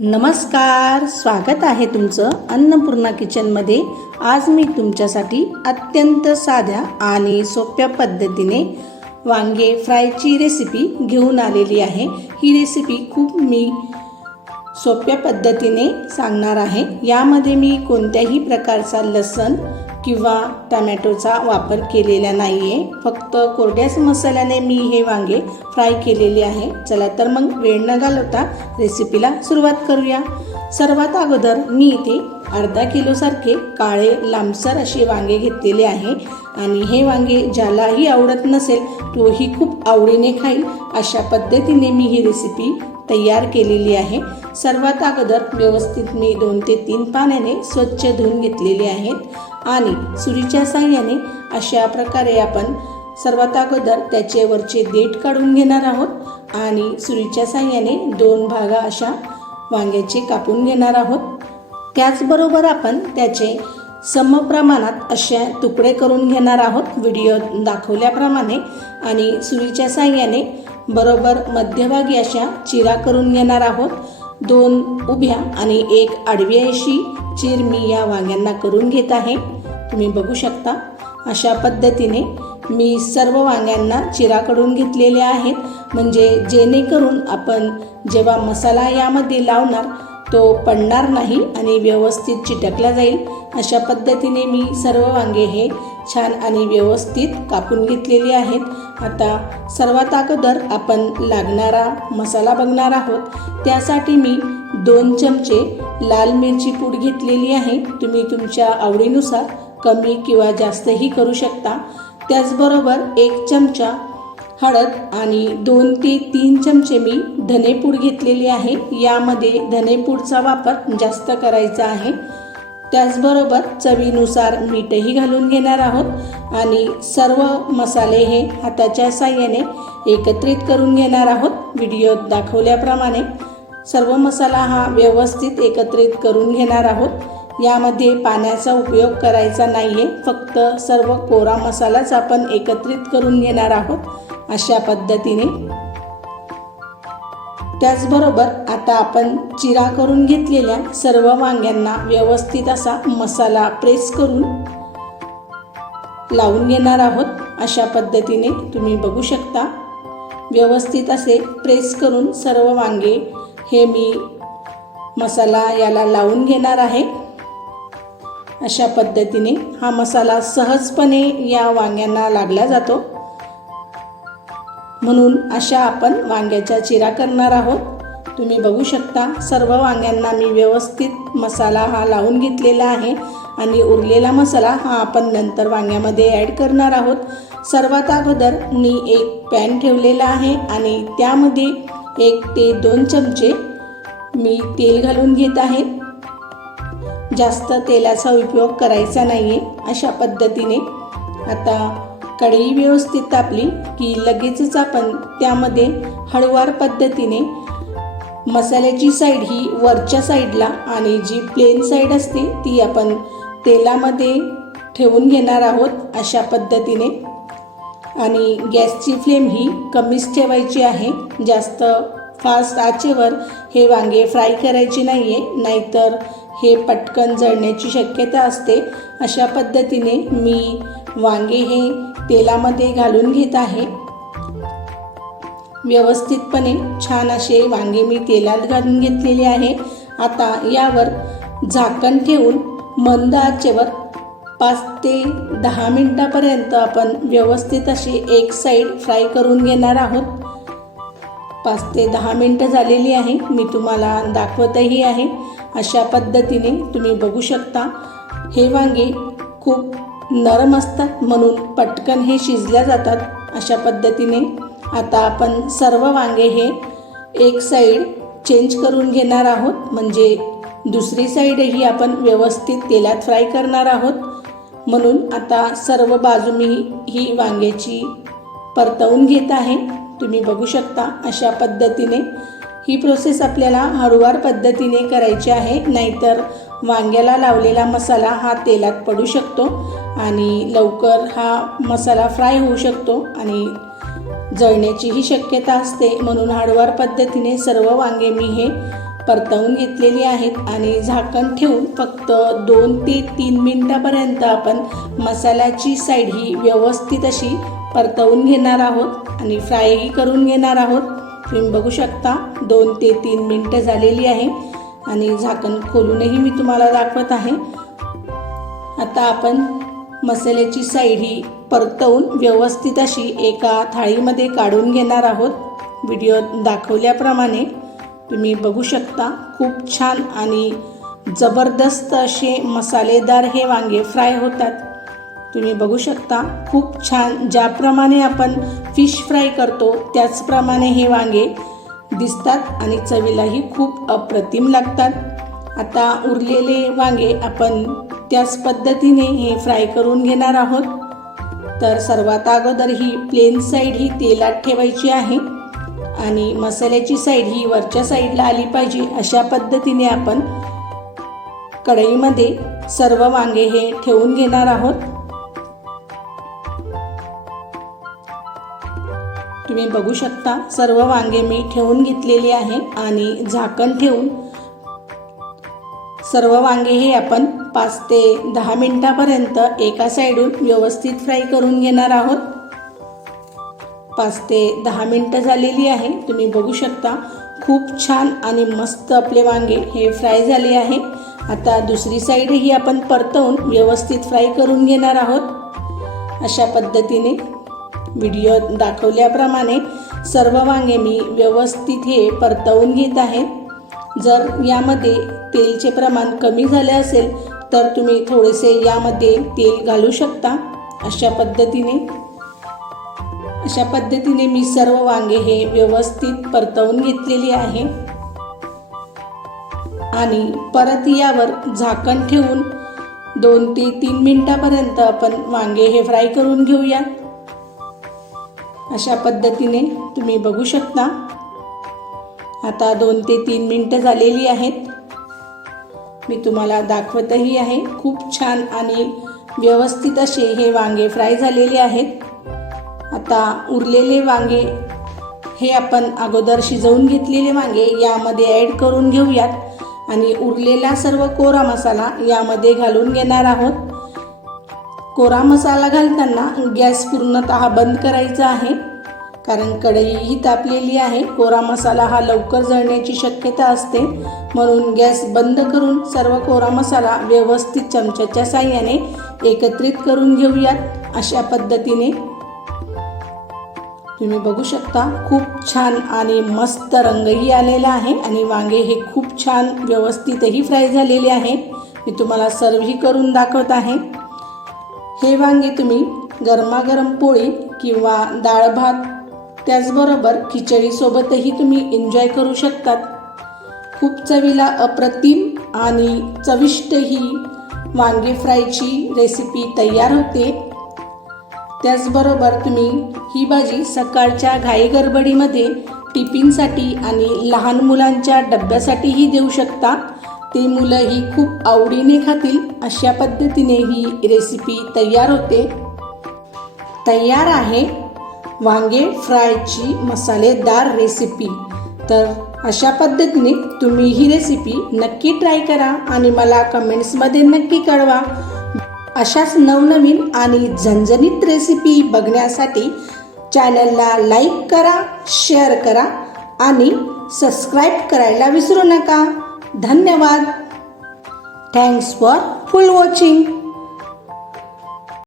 नमस्कार स्वागत आहे तुमचं अन्नपूर्णा किचनमध्ये आज मी तुमच्यासाठी अत्यंत साध्या आणि सोप्या पद्धतीने वांगे फ्रायची रेसिपी घेऊन आलेली आहे. ही रेसिपी खूप मी सोप्या पद्धतीने सांगणार आहे. यामध्ये मी कोणत्याही प्रकारचा लसण किंवा टमॅटोचा वापर केलेला नाही आहे फक्त कोरड्याच मसाल्याने मी हे वांगे फ्राय केलेले आहे. चला तर मग वेळ न घालवता रेसिपीला सुरुवात करूया. सर्वात अगोदर मी इथे अर्धा किलोसारखे काळे लांबसर असे वांगे घेतलेले आहे. आणि हे वांगे ज्यालाही आवडत नसेल तोही खूप आवडीने खाईल. अशा पद्धतीने मी ही रेसिपी तयार केलेली आहे. सर्वात अगोदर व्यवस्थित मी दोन ते तीन पाण्याने स्वच्छ धुवून घेतलेले आहेत. आणि सुरीच्या साह्याने अशा प्रकारे आपण सर्वात अगोदर त्याचे वरचे देठ काढून घेणार आहोत. आणि सुरीच्या साह्याने दोन भागा अशा वांग्याचे कापून घेणार आहोत. त्याचबरोबर आपण त्याचे समप्रमाणात अशा तुकडे करून घेणार आहोत. व्हिडिओ दाखवल्याप्रमाणे. आणि सुरीच्या साह्याने बरोबर मध्यभागी अशा चिरा करून घेणार आहोत. दोन उभ्या आणि एक आडवी अशी चीर मी या वांग्यांना करून घेत आहे. तुम्ही बघू शकता अशा पद्धतीने मी सर्व वांग्यांना चिरा करून घेतलेले आहेत. म्हणजे जेणेकरून आपण जेव्हा मसाला यामध्ये लावणार तो पडणार नाही आणि व्यवस्थित चिटकला जाईल. अशा पद्धतीने मी सर्व वांगे हे छान आणि व्यवस्थित कापून घेतलेली आहेत. आता सर्वात अगोदर आपण लागणारा मसाला बघणार आहोत. त्यासाठी मी दोन चमचे लाल मिरची पूड घेतलेली आहे. तुम्ही तुमच्या आवडीनुसार कमी किंवा जास्तही करू शकता. त्याचबरोबर एक चमचा हळद आणि दोन ते तीन चमचे मी धनेपूड घेतलेली आहे. यामध्ये धनेपूडचा वापर जास्त करायचा आहे. त्याचबरोबर चवीनुसार मीठही घालून घेणार आहोत आणि सर्व मसाले हे हाताच्या साह्याने एकत्रित करून घेणार आहोत. व्हिडिओ दाखवल्याप्रमाणे सर्व मसाला हा व्यवस्थित एकत्रित करून घेणार आहोत. यामध्ये पाण्याचा उपयोग करायचा नाही आहे फक्त सर्व कोरा मसालाच आपण एकत्रित करून घेणार आहोत. अशा पद्धतीने त्याचबरोबर आता आपण चिरा करून घेतलेल्या सर्व वांग्यांना व्यवस्थित असा मसाला प्रेस करून लावून घेणार आहोत. अशा पद्धतीने तुम्ही बघू शकता. व्यवस्थित असे प्रेस करून सर्व वांगे हे मी मसाला याला लावून घेणार आहे. अशा पद्धतीने हा मसाला सहजपणे या वांग्यांना लागला जातो. म्हणून अशा आपण वांग्याच्या चिरा करणार आहोत. तुम्ही बघू शकता सर्व वांग्यांना मी व्यवस्थित मसाला हा लावून घेतलेला आहे आणि उरलेला मसाला हा आपण नंतर वांग्यामध्ये ॲड करणार आहोत. सर्वात अगोदर मी एक पॅन ठेवलेला आहे आणि त्यामध्ये एक ते दोन चमचे मी तेल घालून घेत आहे. जास्त तेलाचा उपयोग करायचा नाही आहे अशा पद्धतीने. आता कढई व्यवस्थित तापली की लगेचच आपण त्यामध्ये हळूवार पद्धतीने मसाल्याची साईड ही वरच्या साईडला आणि जी प्लेन साईड असते ती आपण तेलामध्ये ठेवून घेणार आहोत अशा पद्धतीने. आणि गॅसची फ्लेम ही कमीच ठेवायची आहे. जास्त फास्ट आचेवर हे वांगे फ्राय करायचे नाही आहे नाहीतर हे पटकन जळण्याची शक्यता असते. अशा पद्धतीने मी वांगे हे तेलामध्ये घालून घेत आहे. व्यवस्थितपणे छान असे वांगे मी तेलात घालून घेतलेले आहे. आता यावर झाकण ठेवून मंद आचेवर पाच ते दहा मिनटापर्यंत आपण व्यवस्थित अशी एक साईड फ्राय करून घेणार आहोत. पाच ते दहा मिनटं झालेली आहे. मी तुम्हाला दाखवतही आहे. अशा पद्धतीने तुम्ही बघू शकता. हे वांगे खूप नरम असतात म्हणून पटकन हे शिजल्या जातात अशा पद्धतीने. आता आपण सर्व वांगे हे एक साईड चेंज करून घेणार आहोत. म्हणजे दुसरी साईडही आपण व्यवस्थित तेलात फ्राय करणार आहोत. म्हणून आता सर्व बाजू मी ही वांग्याची परतवून घेत आहे. तुम्ही बघू शकता अशा पद्धतीने. ही प्रोसेस आपल्याला हळूवार पद्धतीने करायची आहे. नाहीतर वांग्याला लावलेला मसाला हा तेलात पडू शकतो आणि लवकर हा मसाला फ्राय होऊ शकतो आणि जळण्याचीही शक्यता असते. म्हणून हाडवार पद्धतीने सर्व वांगे मी हे परतवून घेतलेली आहेत आणि झाकण ठेवून फक्त दोन ते तीन मिनटापर्यंत आपण मसाल्याची साईड ही व्यवस्थित अशी परतवून घेणार आहोत आणि फ्रायही करून घेणार आहोत. तुम्ही बघू शकता दोन ते तीन मिनटं झालेली आहे. आणि झाकण खोलूनही मी तुम्हाला दाखवत आहे. आता आपण मसाल्याची साईड ही परतवून व्यवस्थित अशी एका थाळीमध्ये काढून घेणार आहोत. व्हिडिओ दाखवल्याप्रमाणे तुम्ही बघू शकता खूप छान आणि जबरदस्त असे मसालेदार हे वांगे फ्राय होतात. तुम्ही बघू शकता खूप छान ज्याप्रमाणे आपण फिश फ्राय करतो त्याचप्रमाणे हे वांगे दिसतात आणि चवीलाही खूप अप्रतिम लागतात. आता उरलेले वांगे आपण त्याच पद्धतीने हे फ्राय करून घेणार आहोत. तर सर्वात अगोदर ही प्लेन साईड ही तेलात ठेवायची आहे. आणि मसाल्याची साईड ही वरच्या साईडला आली पाहिजे. अशा पद्धतीने आपण कढईमध्ये सर्व वांगे हे ठेवून घेणार आहोत. तुम्ही बघू शकता सर्व वांगे मी ठेवून घेतलेली आहे आणि झाकण ठेवून सर्व वांगे हे आपण पाच ते दहा मिनटापर्यंत एका साईडून व्यवस्थित फ्राय करून घेणार आहोत. पाच ते दहा मिनटं झालेली आहे. तुम्ही बघू शकता खूप छान आणि मस्त आपले वांगे हे फ्राय झाले आहे. आता दुसरी साईडही आपण परतवून व्यवस्थित फ्राय करून घेणार आहोत. अशा पद्धतीने व्हिडिओ दाखवल्याप्रमाणे सर्व वांगे मी व्यवस्थित हे परतवून घेत आहे. जर यामध्ये तेलचे प्रमाण कमी झाले असेल तर तुम्ही थोडेसे यामध्ये तेल घालू शकता. अशा पद्धतीने अशा पद्धतीने मी सर्व वांगे हे व्यवस्थित परतवून घेतलेली आहे. आणि परत यावर झाकण ठेवून दोन ते तीन मिनटापर्यंत आपण वांगे हे फ्राय करून घेऊया. अशा पद्धतीने तुम्ही बघू शकता. आता दोन ते तीन मिनटं झालेली आहेत. मी तुम्हाला दाखवतही आहे. खूप छान आणि व्यवस्थित असे हे वांगे फ्राय झालेले आहेत. आता उरलेले वांगे हे आपण अगोदर शिजवून घेतलेले वांगे यामध्ये ॲड करून घेऊयात. आणि उरलेला सर्व कोरा मसाला यामध्ये घालून घेणार आहोत. कोरा मसाला घालताना गॅस पूर्णतः बंद करायचा आहे. कारण कढईही तापलेली आहे. कोरा मसाला हा लवकर जळण्याची शक्यता असते. म्हणून गॅस बंद करून सर्व कोरा मसाला व्यवस्थित चमच्याच्या साह्याने एकत्रित करून घेऊयात अशा पद्धतीने. तुम्ही बघू शकता खूप छान आणि मस्त रंगही आलेला आहे आणि वांगे हे खूप छान व्यवस्थितही फ्राय झालेले आहे. मी तुम्हाला सर्वही करून दाखवत आहे. हे वांगे तुम्ही गरमागरम पोळी किंवा डाळ भात त्याचबरोबर खिचडीसोबतही तुम्ही एन्जॉय करू शकतात. खूप चवीला अप्रतिम आणि चविष्ट ही वांगे फ्रायची रेसिपी तयार होते. त्याचबरोबर तुम्ही ही भाजी सकाळच्या घाई गडबडीमध्ये टिफिनसाठी आणि लहान मुलांच्या डब्यासाठीही देऊ शकता. ते मुलंही खूप आवडीने खातील अशा पद्धतीने ही रेसिपी तयार होते. तयार आहे वांगे फ्रायची मसालेदार रेसिपी तर अशा पद्धतीने तुम्ही ही रेसिपी नक्की ट्राय करा आणि मला कमेंट्समध्ये नक्की कळवा. अशाच नवनवीन आणि झणझणीत रेसिपी बघण्यासाठी चॅनलला लाईक करा शेअर करा आणि सबस्क्राईब करायला विसरू नका. धन्यवाद. Thanks for full watching